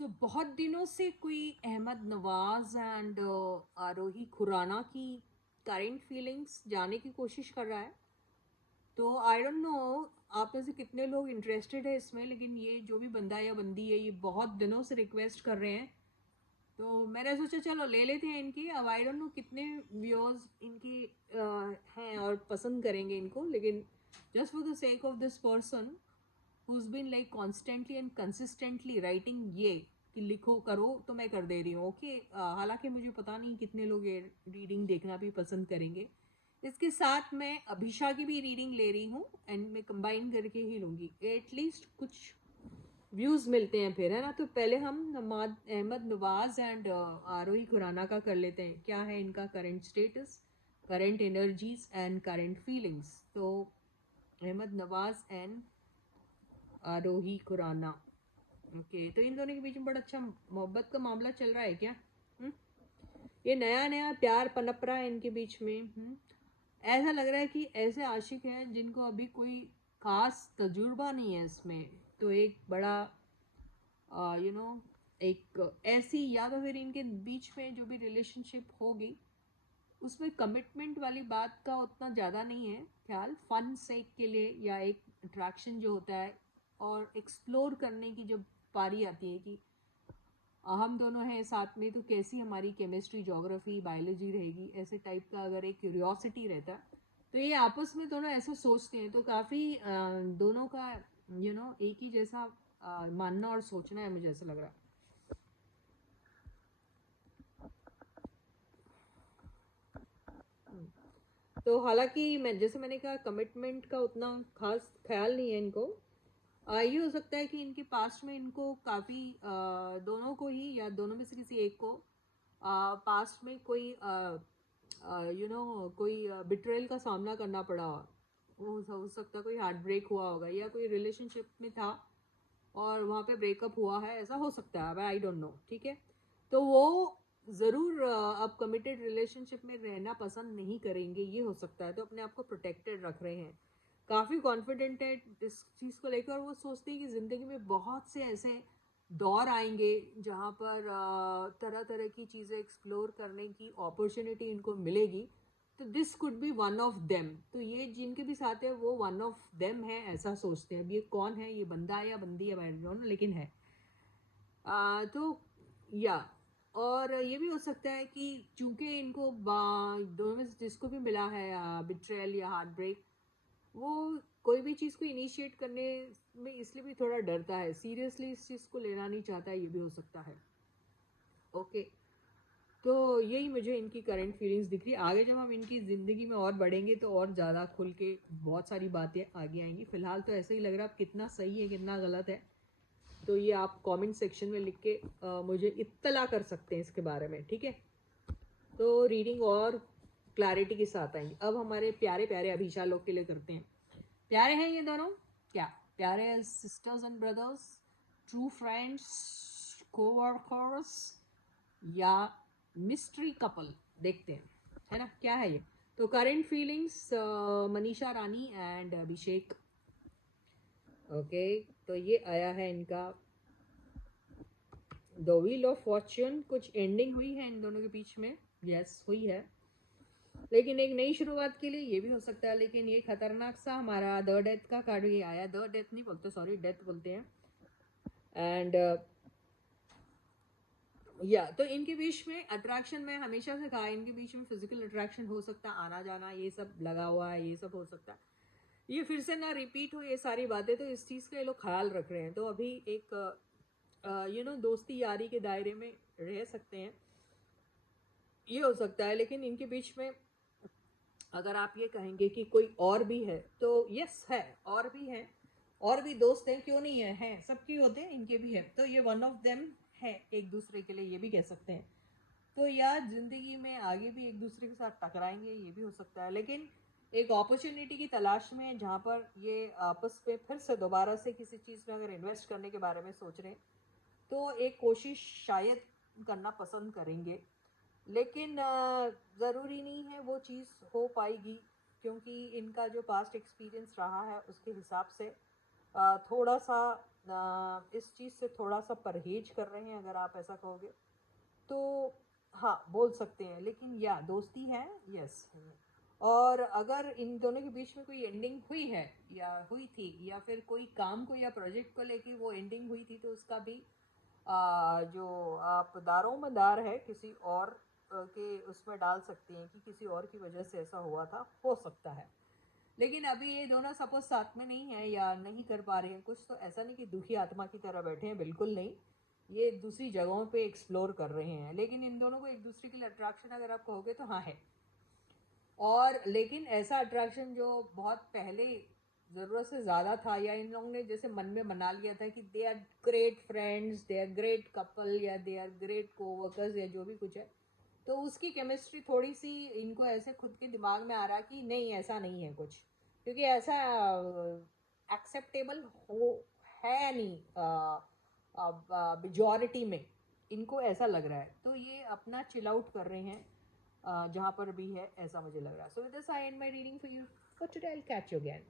बहुत दिनों से कोई अहमद नवाज एंड आरोही खुराना की करंट फीलिंग्स जानने की कोशिश कर रहा है। तो आई डोंट नो आप में से कितने लोग इंटरेस्टेड है इसमें, लेकिन ये जो भी बंदा या बंदी है ये बहुत दिनों से रिक्वेस्ट कर रहे हैं। तो मैंने सोचा चलो ले लेते हैं इनकी। अब आई डोंट नो कितने व्यूअर्स इनकी हैं और पसंद करेंगे इनको, लेकिन just for the sake of this person who's been like constantly and consistently writing ये कि लिखो करो, तो मैं कर दे रही हूँ। ओके, हालांकि मुझे पता नहीं कितने लोग ये रीडिंग देखना भी पसंद करेंगे। इसके साथ मैं अभिषा की भी रीडिंग ले रही हूँ एंड मैं कंबाइन करके ही लूँगी, एटलीस्ट कुछ व्यूज़ मिलते हैं फिर, है ना। तो पहले हम नमाद अहमद नवाज एंड आरोही खुराना का कर लेते हैं। क्या है इनका current status, current energies and current feelings. तो अहमद नवाज एंड आरोही खुराना। ओके, तो इन दोनों के बीच में बड़ा अच्छा मोहब्बत का मामला चल रहा है क्या? हुँ? ये नया नया प्यार पनप रहा है इनके बीच में। ऐसा लग रहा है कि ऐसे आशिक हैं जिनको अभी कोई खास तजुर्बा नहीं है इसमें। तो एक बड़ा यू नो एक ऐसी, या तो फिर इनके बीच में जो भी रिलेशनशिप होगी उसमें कमिटमेंट वाली बात का उतना ज़्यादा नहीं है ख्याल, फन सेक के लिए या एक अट्रैक्शन जो होता है और एक्सप्लोर करने की जब पारी आती है कि हम दोनों हैं साथ में तो कैसी हमारी केमिस्ट्री, ज्योग्राफी, बायोलॉजी रहेगी, ऐसे टाइप का अगर एक क्यूरियोसिटी रहता है तो ये आपस में दोनों ऐसा सोचते हैं। तो काफ़ी दोनों का एक ही जैसा मानना और सोचना है, मुझे ऐसा लग रहा है। तो हालांकि मैं जैसे मैंने कहा कमिटमेंट का उतना खास ख्याल नहीं है इनको। ये हो सकता है कि इनके पास्ट में इनको काफ़ी दोनों को ही या दोनों में से किसी एक को पास्ट में कोई कोई बिट्रेल का सामना करना पड़ा हो सकता है कोई हार्ट ब्रेक हुआ होगा या कोई रिलेशनशिप में था और वहाँ पे ब्रेकअप हुआ है, ऐसा हो सकता है। अब आई डोंट नो, ठीक है। तो वो ज़रूर अब कमिटेड रिलेशनशिप में रहना पसंद नहीं करेंगे, ये हो सकता है। तो अपने आप को प्रोटेक्टेड रख रहे हैं, काफ़ी कॉन्फिडेंट है इस चीज़ को लेकर। वो सोचते हैं कि ज़िंदगी में बहुत से ऐसे दौर आएंगे जहाँ पर तरह तरह की चीज़ें एक्सप्लोर करने की अपॉर्चुनिटी इनको मिलेगी। तो this could be one of them. तो ये जिनके भी साथ है वो वन ऑफ देम है, ऐसा सोचते हैं। अब ये कौन है, ये बंदा है या बंदी है, आई डोंट नो, लेकिन है। तो या और ये भी हो सकता है कि चूंकि इनको दोनों में से जिसको भी मिला है बिट्रेयल या हार्ट ब्रेक, वो कोई भी चीज़ को इनिशिएट करने में इसलिए भी थोड़ा डरता है, सीरियसली इस चीज़ को लेना नहीं चाहता, ये भी हो सकता है। ओके, तो यही मुझे इनकी करंट फीलिंग्स दिख रही है। आगे जब हम इनकी ज़िंदगी में और बढ़ेंगे तो और ज़्यादा खुल के बहुत सारी बातें आगे आएंगी। फिलहाल तो ऐसे ही लग रहा है, कितना सही है कितना गलत है तो ये आप कमेंट सेक्शन में लिख के मुझे इत्तला कर सकते हैं इसके बारे में, ठीक है। तो रीडिंग और क्लैरिटी के साथ आएंगे। अब हमारे प्यारे प्यारे अभिषा लोग के लिए करते हैं। प्यारे हैं ये दोनों क्या? प्यारे as sisters and brothers, true friends, coworkers, या मिस्ट्री कपल? देखते हैं, है ना, क्या है ये। तो current feelings, Manisha Rani and Abhishek. Okay, तो ये आया है इनका द व्हील ऑफ फॉर्च्यून। कुछ एंडिंग हुई है इन दोनों के बीच में, यस हुई है, लेकिन एक नई शुरुआत के लिए ये भी हो सकता है। लेकिन ये खतरनाक सा हमारा द डेथ का कार्ड ये आया। द डेथ नहीं बोलते, सॉरी, डेथ बोलते हैं। एंड या तो इनके बीच में अट्रैक्शन, में हमेशा से कहा इनके बीच में फिजिकल अट्रैक्शन हो सकता है, आना जाना ये सब लगा हुआ है, ये सब हो सकता है। ये फिर से ना रिपीट हो ये सारी बातें, तो इस चीज़ का ये लोग ख्याल रख रहे हैं। तो अभी एक दोस्ती यारी के दायरे में रह सकते हैं, ये हो सकता है। लेकिन इनके बीच में अगर आप ये कहेंगे कि कोई और भी है तो यस है, और भी है, और भी दोस्त हैं, क्यों नहीं है, हैं, सबके होते हैं, इनके भी है। तो ये वन ऑफ देम है एक दूसरे के लिए, ये भी कह सकते हैं। तो या जिंदगी में आगे भी एक दूसरे के साथ टकराएंगे, ये भी हो सकता है। लेकिन एक अपॉर्चुनिटी की तलाश में है जहाँ पर ये आपस में फिर से दोबारा से किसी चीज़ में अगर इन्वेस्ट करने के बारे में सोच रहे हैं तो एक कोशिश शायद करना पसंद करेंगे। लेकिन ज़रूरी नहीं है वो चीज़ हो पाएगी, क्योंकि इनका जो पास्ट एक्सपीरियंस रहा है उसके हिसाब से थोड़ा सा इस चीज़ से थोड़ा सा परहेज कर रहे हैं, अगर आप ऐसा कहोगे तो हाँ बोल सकते हैं। लेकिन या दोस्ती है, यस। और अगर इन दोनों के बीच में कोई एंडिंग हुई है या हुई थी, या फिर कोई काम को या प्रोजेक्ट को लेके वो एंडिंग हुई थी, तो उसका भी जो आप दारोमदार है किसी और के उसमें डाल सकती हैं कि किसी और की वजह से ऐसा हुआ था, हो सकता है। लेकिन अभी ये दोनों सपोज साथ में नहीं है या नहीं कर पा रहे हैं कुछ, तो ऐसा नहीं कि दुखी आत्मा की तरह बैठे हैं, बिल्कुल नहीं। ये दूसरी जगहों पे एक्सप्लोर कर रहे हैं। लेकिन इन दोनों को एक दूसरे के लिए अट्रैक्शन अगर आप कहोगे तो हाँ है। और लेकिन ऐसा अट्रैक्शन जो बहुत पहले ज़रूरत से ज़्यादा था, या इन लोगों ने जैसे मन में बना लिया था कि they are great friends, they are great couple, या दे आर ग्रेट कोवर्कर्स, या जो भी कुछ है, तो उसकी केमिस्ट्री थोड़ी सी इनको ऐसे खुद के दिमाग में आ रहा कि नहीं ऐसा नहीं है कुछ, क्योंकि ऐसा एक्सेप्टेबल हो है नहीं मेजॉरिटी में, इनको ऐसा लग रहा है। तो ये अपना चिल आउट कर रहे हैं जहाँ पर भी है, ऐसा मुझे लग रहा है। So with this I and my reading for you for today. I will catch you again.